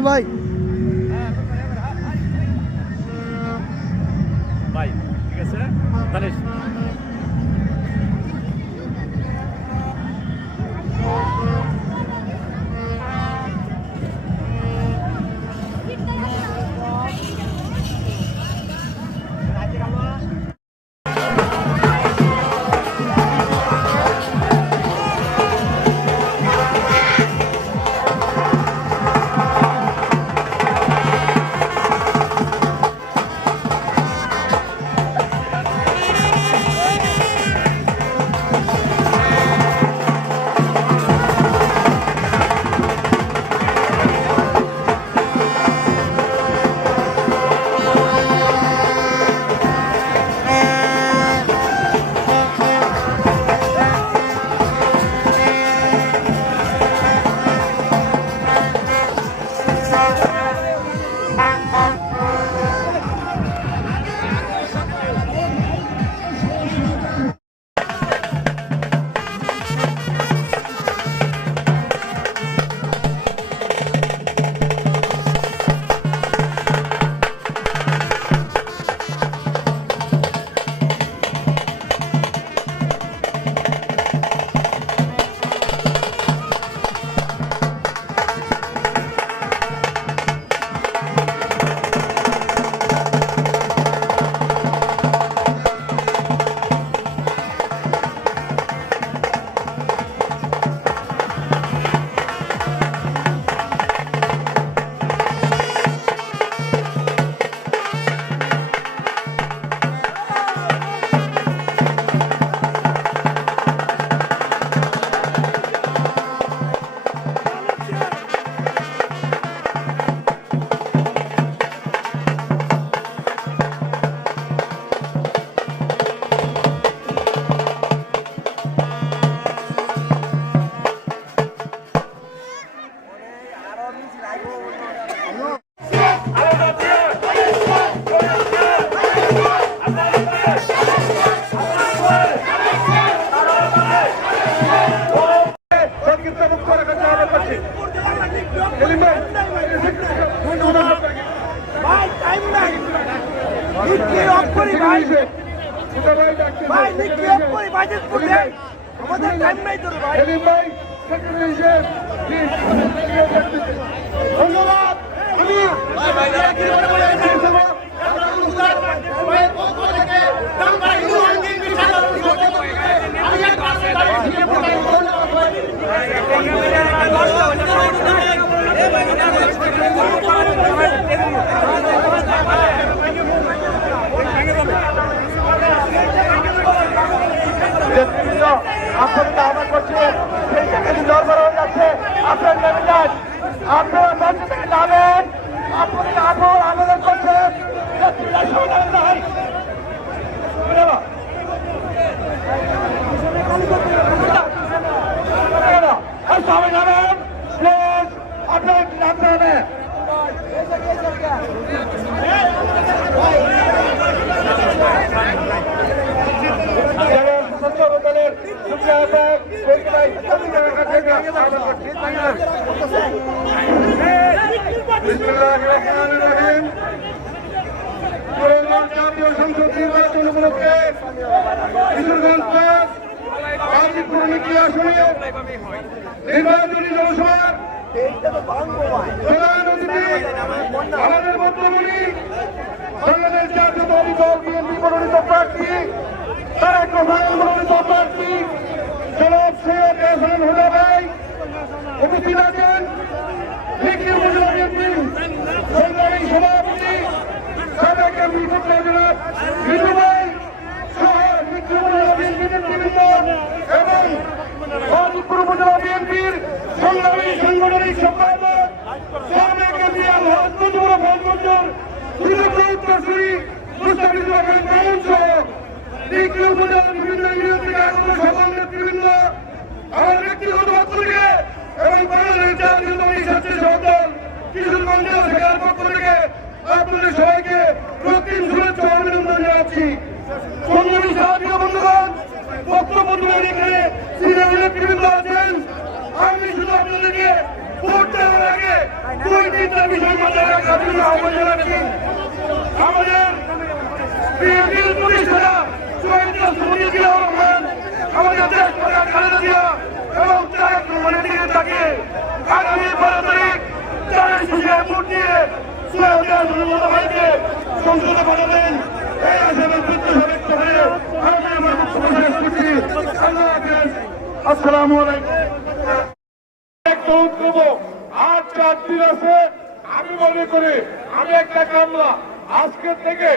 ভাই ভাই ঠিক আছে তাহলে আমাদের টাইম নাই তো ভাই ধন্যবাদ আপনাদের আহ্বান করছে সেই জায়গাটি নড়বড় হয়ে যাচ্ছে আপনার নেমে যান আপনারা মঞ্চ থেকে নামেন আপনাদের আগ্রহ আবেদন করছে সবাই নামেন প্লিজ আপনারা নামতে হবে জাতীয় সংসদ নির্বাচন উপলক্ষে কিশোরগঞ্জ গাজীপুর আসনে নির্বাচনী জনসভার প্রধান অতিথি আমাদের বর্তমানে বাংলাদেশ জাতীয়তাবাদী দল বিএনপি মনোনীত প্রার্থী তারেক রহমান মনোনীত প্রার্থী জনাব সৈয়দ এহসান হুদা ভাই উপস্থিত আছেন। লিখিত উপজেলা বিএনপি সংগ্রামী সভাপতি সাবেক এমপি জনাব মিঠু ভাই সহ লিখিত উপজেলা বিএনপি উত্তরসূরি মুস্তাফিজুর রহমান মামুন সহ নিখিল উপজেলার বিভিন্ন ইউনিয়ন থেকে আগত সকল নেতৃবৃন্দ, আমার ব্যক্তিগত পক্ষ থেকে এবং বাংলাদেশ জাতীয়তাবাদী স্বেচ্ছাসেবক দল কিশোরগঞ্জ জেলা শাখার পক্ষ থেকে আপনাদের সবাইকে রক্তিম শুভেচ্ছা ও অভিনন্দন জানাচ্ছি। সংগ্রামী সাথী বন্ধুগণ, বক্তব্য তুলে এখানে সিনিয়র নেতৃবৃন্দ আছেন। আমি শুধু আপনাদেরকে ভোট দেওয়ার আগে দুই তিনটা বিষয় মাথায় রাখার জন্য আহ্বান জানাচ্ছি। আমাদের বিএনপির প্রতিষ্ঠাতা আমাদের দেশ প্রধান খালেদা জিয়া এবং তারেক রহমানের দিকে তাকিয়ে আগামী 12 তারিখ তারেক সুজিয়া ভোট দিয়ে ভাইকে সংসদে পাঠাবেন। এই আশাবাদ প্রত্যাশা ব্যক্ত হয়ে আমি আমার বক্তব্য শেষ করছি। আল্লাহ হাফেজ। আসসালামু আলাইকুম। আর 4 দিন আছে। আমি মনে করি আমি একটা কামলা আজকের থেকে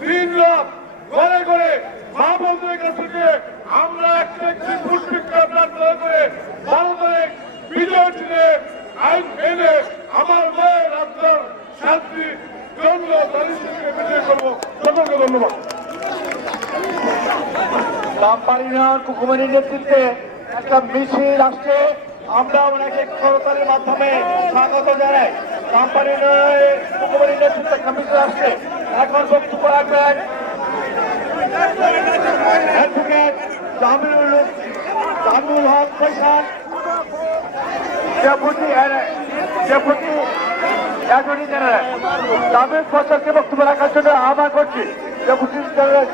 দিন রাত ঘরে ঘরে মা বন্ধুদের কাছ থেকে আমরা একটা প্রত্যেকটা প্রার্থনা করে 12 তারিখ বিজয় দিনে আইন মেনে আমার মায়ের আত্মার শান্তি জন্য দাঁড়িয়ে বিজয় করবো। সকলকে ধন্যবাদ। রামপাড়িনা কুকুমারির নেতৃত্বে একটা মিছিল আসছে, আমরা ওনাকে করতালির মাধ্যমে স্বাগত জানাই। রামপাড়িনা কুকুমারির নেতৃত্বে একটা মিছিল আসছে। এখন বক্তব্য রাখবেন advocate Jamiul Haq Faisal, deputy attorney general. Jamiul ফৈসালকে বক্তব্য রাখার জন্য আহ্বান করছি। ডেপুটি জেনারেল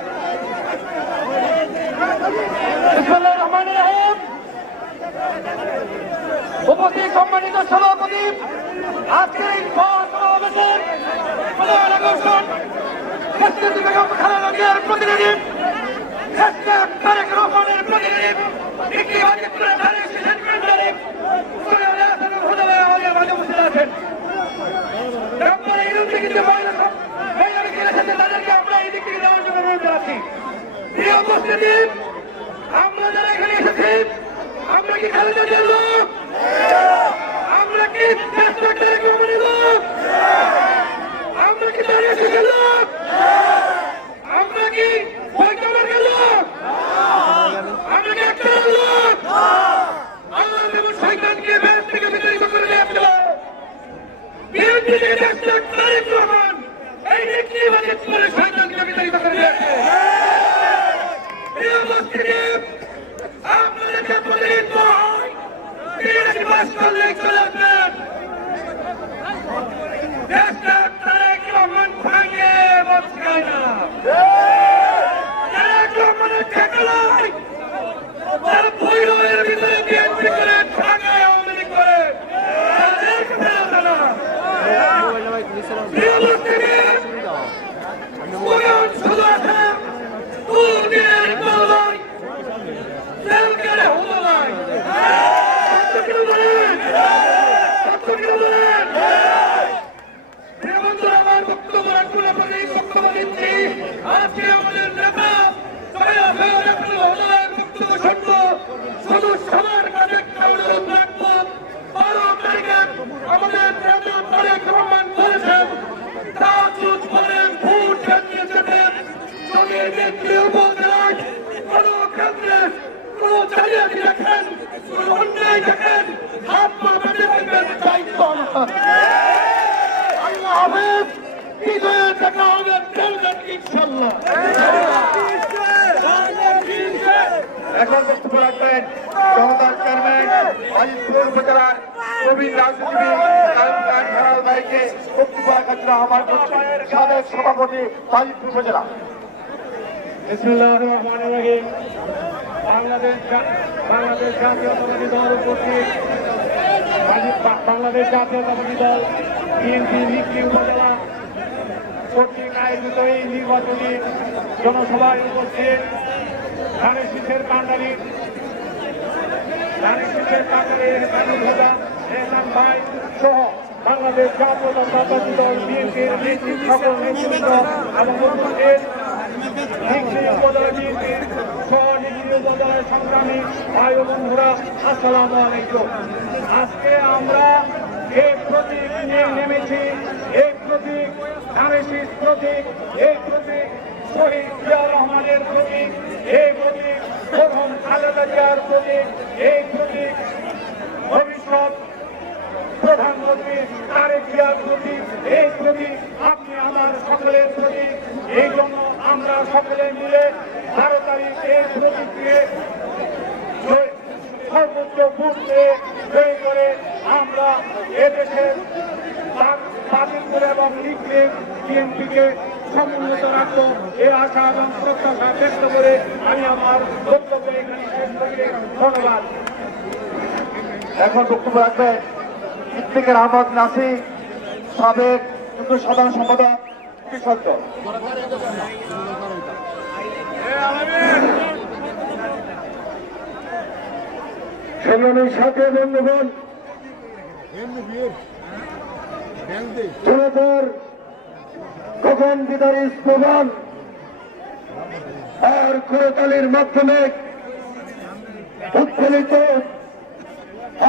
উপস্থিত সম্মানিত সভাপতি, আজকের এই সমাবেশের প্রধান আকর্ষণ বেগম খালেদা জিয়ার প্রতিনিধি, তারেক রহমানের প্রতিনিধি, তাদেরকে আমরা এই দিক থেকে দেওয়ার জন্য অনুরোধ আছি। প্রিয় উপস্থিতি, আমরা যারা এখানে এসেছি আমরা কি খালেদা জিয়ার লোক? আমরা কি তারেক রহমানের লোক? আমরা কি তারেক জিয়ার লোক? আমরা কি বৈকামের লোক? আমরা কি একটা লোক? আল্লাহ এবং শয়তানকে বেশ থেকে বিতাড়িত করে নিয়ে আসলো। বিরোধী থেকে দেশটা তারেক রহমান এই নির্বাচন করে শয়তানকে বিতাড়িত করে নিয়ে আসলো। প্রিয় উপস্থিতি, আপনাদেরকে প্রতিনিধিত্ব হয় নির্বাচন করলে চলে আসবেন। দেশটা তারেক রহমান ভাঙে বসকায় না। তারেক রহমানের ঠেকালাই তারা বৈরবের ভিতরে বিএনপি করে ঢাকায় আওয়ামী লীগ করে তাদের ফেরাতে না। প্রিয় উপস্থিতি, শুধু আছে দুর্গের গোলায় সেলকেরে হলো নাই। আমার বক্তব্য রাখুন, আপনাদের বক্তব্য দিচ্ছি। আজকে আমাদের নেতা বক্তব্য শুনবো। শুধু সবার কাছে একটা অনুরোধ রাখবো, 12 তারিখে আমাদের নেতা তারেক রহমান বলেছেন তাজুদ করেন ভোট জানিয়ে যেতেন। যদি ব্যক্তি উপজেলায় কোন কেন্দ্রে কোন জালিয়াতি রাখেন, কোন অন্যায় দেখেন, হাত পা বেঁধে ফেলবেন, দায়িত্ব না। আল্লাহ হাফেজ। বিজয়ের দেখা হবে ইনশাআল্লাহ। এখন বক্তব্য রাখবেন জনতার চেয়ারম্যান আজিজপুর উপজেলার প্রবীণ রাজনীতিবিদ খালাল ভাইকে বক্তব্য রাখার জন্য আহ্বান করছি। সাবেক সভাপতি আজিজপুর উপজেলা। বিসমিল্লাহির রহমানির রহিম। বাংলাদেশ জাতীয়তাবাদী দল কর্তৃক বাংলাদেশ জাতীয়তাবাদী দল বিএনপি নিকলি উপজেলা কর্তৃক আয়োজিত এই নির্বাচনী জনসভায় উপস্থিত ধানের শীষের কান্ডারি ভাই সহ বাংলাদেশ জাতীয়তাবাদী দল বিএনপির সকল নেতৃবৃন্দ এবং উপস্থিত সংগ্রামী ভাই ও বন্ধুরা, আসসালামু আলাইকুম। আজকে আমরা প্রতীক নিয়ে নেমেছি। এই প্রতীক ধানের শীষ প্রতীক, এই প্রতীক শহীদ জিয়াউর রহমানের প্রতীক, এই প্রতীক প্রথম খালেদা জিয়ার প্রতীক, এই প্রতীক ভবিষ্যৎ প্রধানমন্ত্রী তারেক জিয়ার প্রতীক, এই প্রতীক আপনি আমার সকলের প্রতীক। এই জন্য আমরা সকলে মিলে 12 তারিখ এই প্রতীক দিয়ে সর্বোচ্চ ভোট দিয়ে জয়ী করে আমরা এদেশের বাতিল এবং লিখলেন বিএনপিকে সমুন্নত রাখবো এই আশা এবং প্রত্যাশা ব্যক্ত করে আমি আমার বক্তব্য এখানে শেষ করি। ধন্যবাদ। এখন বক্তব্য রাখবেন ইফতেখার আহমদ নাসি, সাবেক যুগ্ম সাধারণ সম্পাদক কৃষক দল। সংগ্রামী সাথে বন্ধুগণ, জনতার গগন বিদারী স্লোগান আর করতালির মাধ্যমে উৎফুল্লিত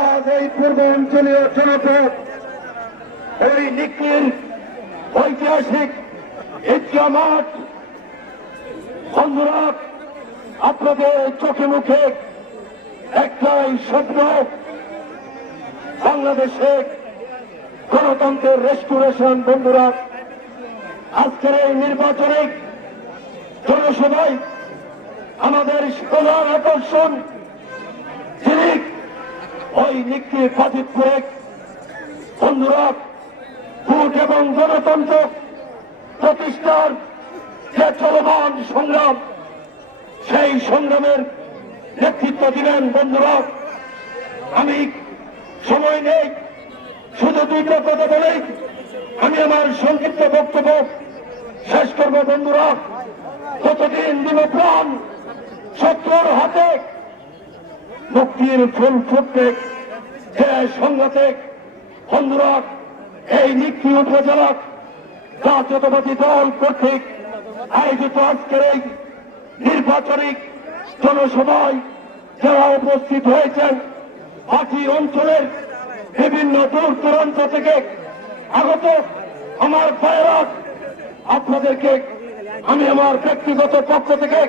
আজ এই পূর্বাঞ্চলীয় জনপদ ওই নিখিল ঐতিহাসিক ঈদগাহ মাঠ। বন্ধুরা, আপনাদের চোখে মুখে একটাই স্বপ্ন, বাংলাদেশে গণতন্ত্রের রেস্টোরেশন। বন্ধুরা, আজকের এই নির্বাচনে জনসভায় আমাদের প্রধান আকর্ষণ যিনি ওই নিখিল ফাজিদপুরে। বন্ধুরা, ভোট এবং গণতন্ত্র প্রতিষ্ঠার যে চলমান সংগ্রাম, সেই সংগ্রামের নেতৃত্ব দিলেন। বন্ধুরা, আমি সময় নেই, শুধু দুইটা কথা বলে আমি আমার সংক্ষিপ্ত বক্তব্য শেষ করব। বন্ধুরা, কতদিন দিব প্রাণ শত্রুর হাতে, মুক্তির ফুল ফুটতে যে সংঘাতে। বন্ধুরা, এই নিখিল উপজেলা জাতীয়তাবাদী দল কর্তৃক আয়োজিত আজকের এই নির্বাচনী জনসভায় যারা উপস্থিত হয়েছেন, পাঁচটি অঞ্চলের বিভিন্ন দূর দূরান্ত থেকে আগত আমার ভাইয়েরা, আপনাদেরকে আমি আমার ব্যক্তিগত পক্ষ থেকে,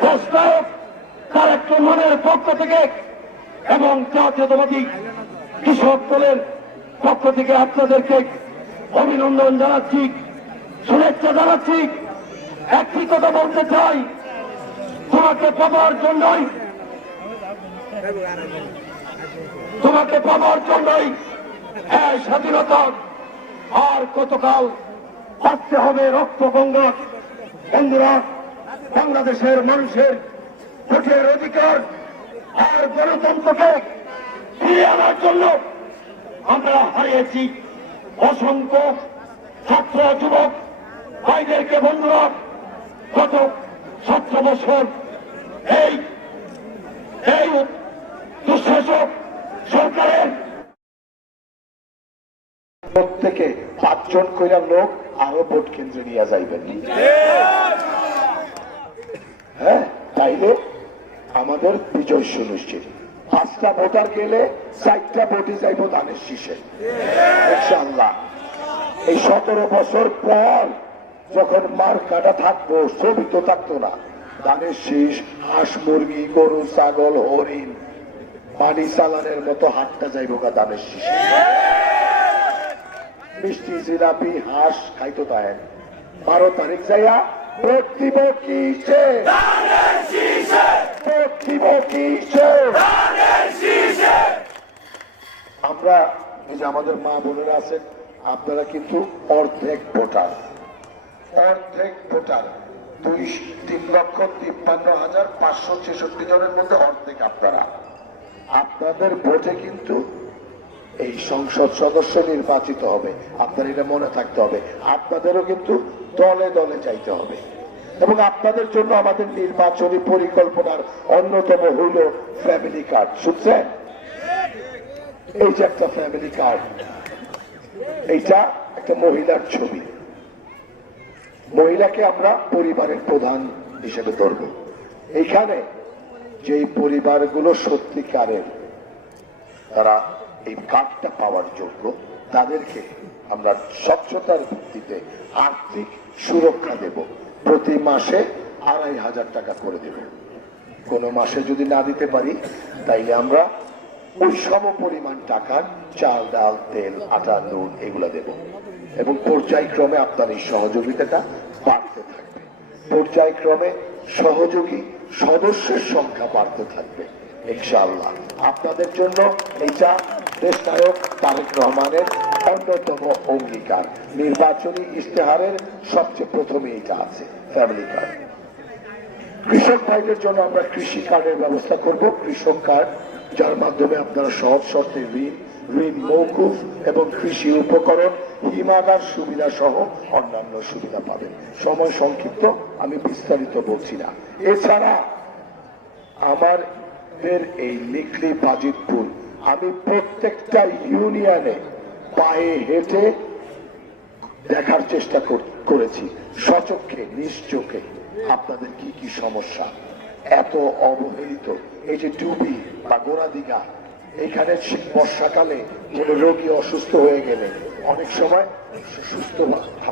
প্রস্তাবক তারেক রহমানের পক্ষ থেকে এবং জাতীয়তাবাদী কৃষক দলের পক্ষ থেকে আপনাদেরকে অভিনন্দন জানাচ্ছি, শুভেচ্ছা জানাচ্ছি। একটি কথা বলতে চাই, তোমাকে পাবার জন্যই হ্যাঁ স্বাধীনতা আর কতকাল বাঁচতে হবে রক্ত গঙ্গা। বন্ধুরা, বাংলাদেশের মানুষের ভোটের অধিকার আর গণতন্ত্রকে ফিরিয়ে আনার জন্য আমরা হারিয়েছি অসংখ্য ছাত্র যুবক ভাইদেরকে। বন্ধুরা, গত 17 বছর এই দুঃশাসক সরকারের প্রত্যেকে 5 জন কইরা লোক আরো ভোট কেন্দ্রে নিয়ে যাইবেন। হ্যাঁ, তাইলে আমাদের বিজয় সুনিশ্চিত। 5টা ভোটার গেলে 4টা ভোটে যাইব ধানের শীষে ইনশাআল্লাহ। এই 17 বছর পর যখন মার কাটা থাকবো, ছবি তো থাকতো না। ধানের শীষ, হাঁস মুরগি, গরু ছাগল হরিণ পানি চালানের মতো হাটটা যাইব গা ধানের শীষে। মিষ্টি জিলাপি হাঁস খাইতো তাই 12 তারিখ যাইয়া ভোট দিব কিসে, ভোট দিব কিসে। আমরা এই যে আমাদের মা বোনেরা আছেন, আপনারা কিন্তু অর্ধেক ভোটার, অর্ধেক ভোটার। 3,53,566 জনের মধ্যে অর্ধেক আপনারা। আপনাদের ভোটে কিন্তু এই সংসদ সদস্য নির্বাচিত হবে। আপনার এটা মনে থাকতে হবে। আপনাদেরও কিন্তু দলে দলে যাইতে হবে এবং আপনাদের জন্য আমাদের নির্বাচনী পরিকল্পনার অন্যতম হইল ফ্যামিলি কার্ড। শুনছেন? এই যে একটা ফ্যামিলি কার্ড, এইটা একটা মহিলার ছবি। মহিলাকে আমরা পরিবারের প্রধান হিসেবে ধরব। এইখানে যেই পরিবারগুলো সত্যিকারের তারা এই কার্ডটা পাওয়ার যোগ্য, তাদেরকে আমরা স্বচ্ছতার ভিত্তিতে আর্থিক সুরক্ষা দেব। প্রতি মাসে 2500 টাকা করে দেব। কোনো মাসে যদি না দিতে পারি তাইলে আমরা ওই সম পরিমাণ টাকার চাল, ডাল, তেল, আটা, নুন এগুলো দেব এবং পর্যায়ক্রমে আপনার এই সহযোগিতাটা বাড়তে থাকবে। পর্যায়ক্রমে সহযোগী সদস্যের সংখ্যা বাড়তে থাকবে ইনশাআল্লাহ। আপনাদের জন্য এইটা দেশনায়ক তারেক রহমানের অন্যতম অঙ্গীকার। নির্বাচনী ইশতেহারের সবচেয়ে প্রথমে এটা আছে, ফ্যামিলি কার্ড। কৃষক ভাইদের জন্য আমরা কৃষি কার্ডের ব্যবস্থা করব, কৃষক কার্ড, যার মাধ্যমে আপনারা সহজ শর্তে ঋণ মৌকুফ এবং কৃষি উপকরণ, হিমাগার সুবিধা সহ অন্যান্য সুবিধা পাবেন। সময় সংক্ষিপ্ত, আমি বিস্তারিত বলছি না। এছাড়া আমাদের এই নিকলি বাজিতপুর, আমি প্রত্যেকটা ইউনিয়নে পায়ে হেঁটে দেখার চেষ্টা করেছি, সচক্ষে নিজ চোখে আপনাদের কি কি সমস্যা। এত অবহেলিত এই যে ডুবি বা গোড়াদিঘা, এখানে বর্ষাকালে কোন রোগী অসুস্থ হয়ে গেলে অনেক সময় সুস্থ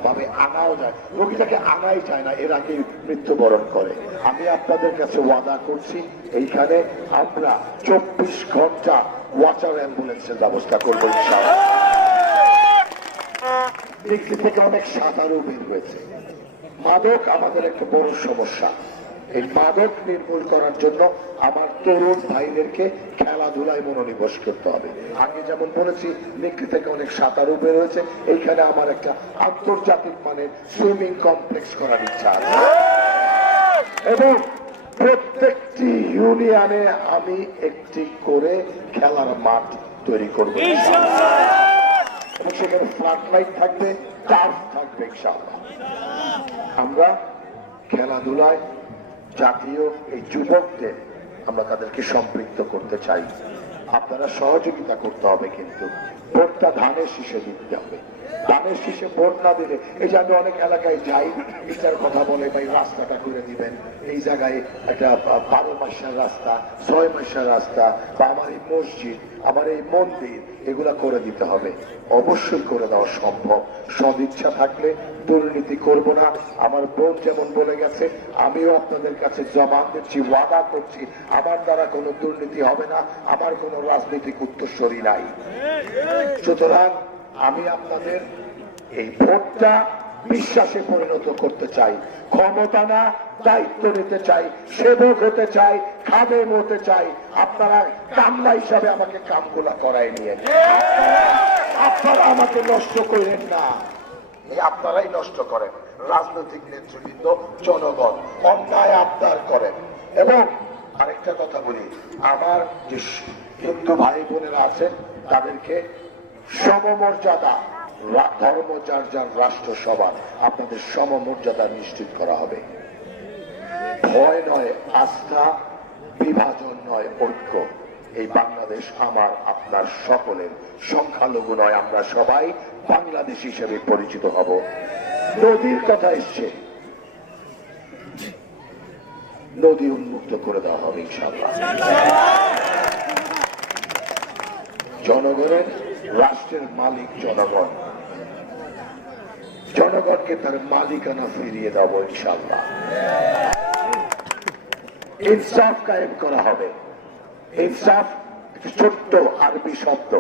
ভাবে আনাও যায়, রোগীটাকে আনাই যায় না, এর আগে মৃত্যুবরণ করে। আমি আপনাদের কাছে ওয়াদা করছি এইখানে আমরা 24 ঘন্টা ওয়াটার অ্যাম্বুলেন্সের ব্যবস্থা করবো ইনশাআল্লাহ। দিল্লি থেকে অনেক সাঁতারও বের হয়েছে। মাদক আমাদের একটা বড় সমস্যা। এই মাদক নির্মূল করার জন্য আমার তরুণ ভাইদেরকে খেলাধুলায় মনোনিবেশ করতে হবে। আগে যেমন বলেছি নিকলি থেকে অনেক সাঁতারও বের হয়েছে, এইখানে আমার একটা আন্তর্জাতিক মানের সুইমিং কমপ্লেক্স করার ইচ্ছা আছে এবং প্রত্যেকটি ইউনিয়নে আমি একটি করে খেলার মাঠ তৈরি করবো এবং সেখানে ফ্লাড লাইট থাকবে, টার্ফ থাকবে ইনশাআল্লাহ। আমরা খেলাধুলায় জাতীয় এই যুবকদের আমরা তাদেরকে সম্পৃক্ত করতে চাই। আপনারা সহযোগিতা করতে হবে, কিন্তু ভোটটা ধানের শীষে দিতে হবে। ধানের শীষে ভোট না দিলে, এই যে আমি অনেক এলাকায় যাই, এটার কথা বলে ভাই রাস্তাটা করে দিবেন, এই জায়গায় একটা 12 মাসের রাস্তা, 6 মাসের রাস্তা, বা আমার এই মসজিদ, আমার এই মন্দির, এগুলা করে দিতে হবে। অবশ্যই করে দেওয়া সম্ভব, সদিচ্ছা থাকলে। দুর্নীতি করব না, আমার বোন যেমন বলে গেছে, আমিও আপনাদের কাছে জবাব দিচ্ছি, ওয়াদা করছি, আমার দ্বারা কোনো দুর্নীতি হবে না, আমার কোনো রাজনৈতিক উত্তরসূরি নাই। সুতরাং আমি আপনাদের এই ভোটটা বিশ্বাসে পরিণত করতে চাই। ক্ষমতা না, দায়িত্ব নিতে চাই, সেবক হতে চাই, খাদেম হতে চাই। আপনারা কামলা হিসাবে আমাকে কামগুলা করায় নিয়ে, আপনারা আমাকে নষ্ট করেন না, আপনারাই নষ্ট করেন। রাজনৈতিক নেতৃবৃন্দ, জনগণ অন্যায় আবদার করেন। এবং আরেকটা কথা বলি, আমার যে হিন্দু ভাই বোনেরা আছেন তাদেরকে সমমর্যাদা, ধর্ম যার যার রাষ্ট্র সভা, আপনাদের সমমর্যাদা নিশ্চিত করা হবে। ভয় নয় আস্থা, বিভাজন নয় ঐক্য। এই বাংলাদেশ আমার আপনার সকলের, সংখ্যালঘু নয়, আমরা সবাই বাংলাদেশ হিসেবে পরিচিত হব। নদীর কথা এসছে, নদী উন্মুক্ত করে দেওয়া হবে ইনশাআল্লাহ। জনগণের, রাষ্ট্রের মালিক জনগণ, জনগণকে তার মালিকানা ফিরিয়ে দেবো ইনশাআল্লাহ। ইনসাফ কায়েম করা হবে। ইনসাফ ছোট্ট আরবি শব্দ,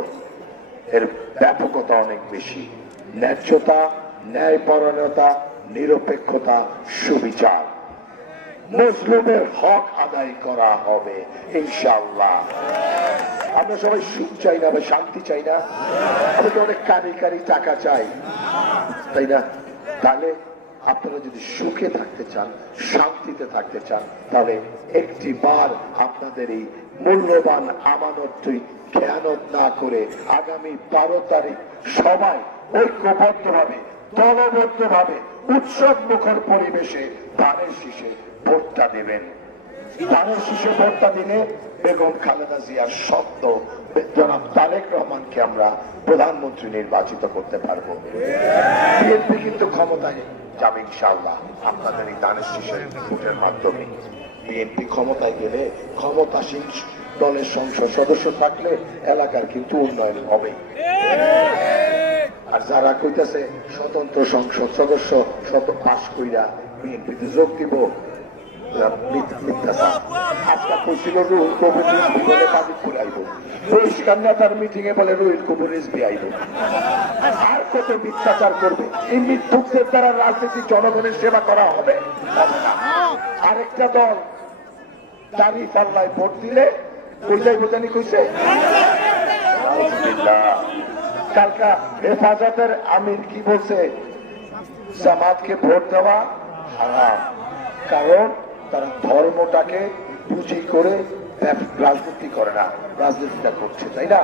এর ব্যাপকতা অনেক বেশি। ন্যায্যতা, ন্যায়পরায়ণতা, নিরপেক্ষতা, সুবিচার, মুসলিমের হক আদায় করা হবে ইনশাআল্লাহ। আমরা সবাই সুখ চাই না, আমরা শান্তি চাই না, আমরা তো অনেক কারি কারি টাকা চাই, তাই না? তাহলে আপনারা যদি সুখে থাকতে চান, শান্তিতে থাকতে চান, তাহলে একটি বার আপনাদের এই মূল্যবান আমানতটি খেয়ানত না করে আগামী 12 তারিখ সবাই ঐক্যবদ্ধভাবে, দলবদ্ধভাবে, উৎসব মুখর পরিবেশে ধানের শীষে ভোটটা দেবেন। ধানের শীষে ভোটটা দিলে বেগম খালেদা জিয়ার শব্দ জনাব তারেক রহমানকে আমরা প্রধানমন্ত্রী নির্বাচিত করতে পারবো। বিএনপি কিন্তু ক্ষমতায় যাবে ইনশাআল্লাহ আপনাদের এই ধানের শীষের ভোটের মাধ্যমে। বিএনপি ক্ষমতায় গেলে, ক্ষমতাসীন দলের সংসদ সদস্য থাকলে এলাকার কিন্তু উন্নয়ন হবে। আর যারা কইতাছে স্বতন্ত্র সংসদ সদস্য শত পাশ কইরা বিএনপিতে যোগ দিব, মিথ্যাচার। আজকে কইছিল রুহুল কবির রিজভী বলে মাজিদপুর আইব, পরিষ্কার নেতার মিটিং এ বলে রুহুল কবির রিজভী আইব। আর কত মিথ্যাচার করবে? এই মিথ্যুকদের দ্বারা রাজনীতি জনগণের সেবা করা হবে? আরেকটা দল দাঁড়ি পাল্লায় ভোট দিলে কই যাইব জানি কইছে, কালকা হেফাজতের আমির কি বলছে, জামাতকে ভোট দেওয়া হারাম, কারণ তারা ধর্মটাকে পুঁজি করে রাজনীতি করে না, রাজনীতিটা করছে, তাই না?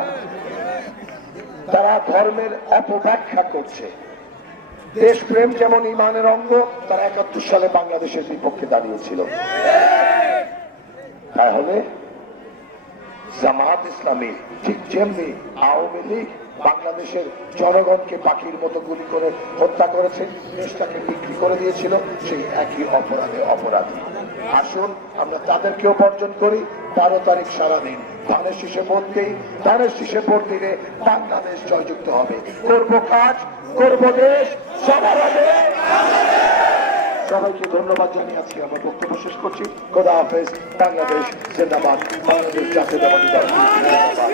তারা ধর্মের অপব্যাখ্যা করছে। দেশপ্রেম যেমন ইমানের অঙ্গ, তারা ৭১ সালে বাংলাদেশের বিপক্ষে দাঁড়িয়েছিল। তাহলে জামাত ইসলামী ঠিক যেমনি আওয়ামী লীগ বাংলাদেশের জনগণকে পাখির মতো গুলি করে হত্যা করেছে, দেশটাকে বিক্রি করে দিয়েছিল, সেই একই অপরাধে অপরাধী। আসুন আমরা তাদেরকেও বর্জন করি। ১২ তারিখ সারাদিন ধানের শীষে ভোট দিই, ধানের শীষে ভোট দিলে বাংলাদেশ জয়যুক্ত হবে। করব কাজ, করব দেশ, সবার আগে। সবাইকে ধন্যবাদ জানিয়েছি, আমার বক্তব্য শেষ করছি। খোদা হাফেজ। বাংলাদেশ জিন্দাবাদ, বাংলাদেশ জাতীয়তাবাদী দল জিন্দাবাদ।